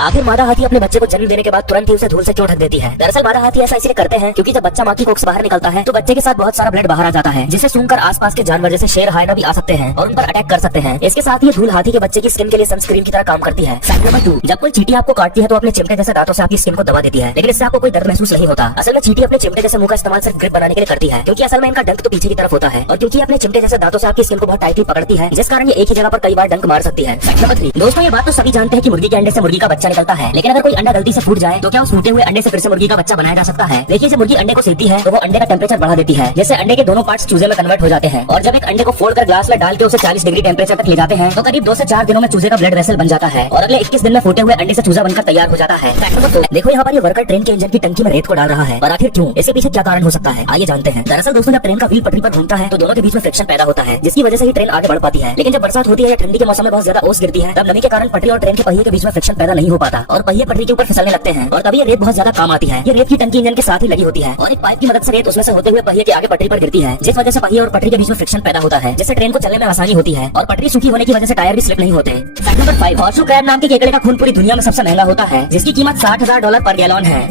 आखिर मादा हाथी अपने बच्चे को जन्म देने के बाद तुरंत ही उसे धूल से क्यों ढक देती है? दरअसल मादा हाथी ऐसा इसलिए करते हैं क्योंकि जब बच्चा माँ की कोख से बाहर निकलता है तो बच्चे के साथ बहुत सारा ब्लड बाहर आ जाता है, जिसे सूंघकर आसपास के जानवर जैसे शेर हायना भी आ सकते हैं और उन पर अटैक कर सकते हैं। इसके साथ ही धूल हाथी के बच्चे की स्किन के लिए सनस्क्रीन की तरह काम करती है। फैक्ट नंबर 2, जब कोई चींटी आपको काटती है तो अपने चिमटे जैसे दांतों से आपकी स्किन को दबा देती है, लेकिन इससे आपको कोई दर्द महसूस नहीं होता। असल में चींटी अपने चिमटे जैसे मुंह का इस्तेमाल सिर्फ ग्रिप बनाने के लिए करती है, क्योंकि असल में इनका डंक तो पीछे की तरफ होता है और क्योंकि अपने चिमटे जैसे दांतों से आपकी स्किन को बहुत टाइटली पकड़ती है, जिस कारण ये एक ही जगह पर कई बार डंक मार सकती है। फैक्ट नंबर 3, दोस्तों ये बात तो सभी जानते हैं कि मुर्गी के अंडे से मुर्गी का बच्चा निकलता है, लेकिन अगर कोई अंडा गलती से फूट जाए तो क्या उस फूटे हुए अंडे से फिर से मुर्गी का बच्चा बनाया जा सकता है? देखिए, जब मुर्गी अंडे को सेकती है तो वो अंडे का टेम्परेचर बढ़ा देती है, जिससे अंडे के दोनों पार्ट्स चूजे में कन्वर्ट हो जाते हैं और जब एक अंडे को फोड़कर ग्लास में डाल के उसे 40 डिग्री टेम्परेचर तक ले जाते हैं तो करीब 2 से 4 दिनों में चूजे का ब्लड वेसल बन जाता है और अगले 21 दिन में फूटे हुए अंडे से चूजा बनकर तैयार हो जाता है। फैक्ट नंबर 2, देखो यहाँ पर ये वर्कर ट्रेन के इंजन की टंकी में रेत को डाल रहा है, और आखिर क्यों? इसके पीछे क्या कारण हो सकता है, आइए जानते हैं। दरअसल दोस्तों, जब ट्रेन का व्हील पटरी पर घूमता है तो दोनों के बीच में फ्रिक्शन पैदा होता है, जिसकी वजह से ही ट्रेन आगे बढ़ पाती है। लेकिन जब बरसात होती है या ठंडी के मौसम में बहुत ज्यादा ओस गिरती है, तब नमी के कारण पटरी और ट्रेन के पहिए के बीच में फ्रिक्शन पैदा नहीं हो पाता और पहिए पटरी के ऊपर फिसलने लगते हैं और तभी ये रेत बहुत ज्यादा काम आती है। ये रेत की टंकी इंजन के साथ ही लगी होती है और एक पाइप की मदद से रेत उसमें से होते हुए पहिए के आगे पटरी पर गिरती है, जिस वजह से पहिए और पटरी के बीच में फ्रिक्शन पैदा होता है, जिससे ट्रेन को चलने में आसानी होती है और पटरी सूखी होने की वजह से टायर भी स्लिप नहीं होते। फैक्ट नंबर 5, हॉर्सशू क्रैब नाम के केकड़े का खून पूरी दुनिया में सबसे महंगा होता है, जिसकी कीमत $60,000 पर गैलन है।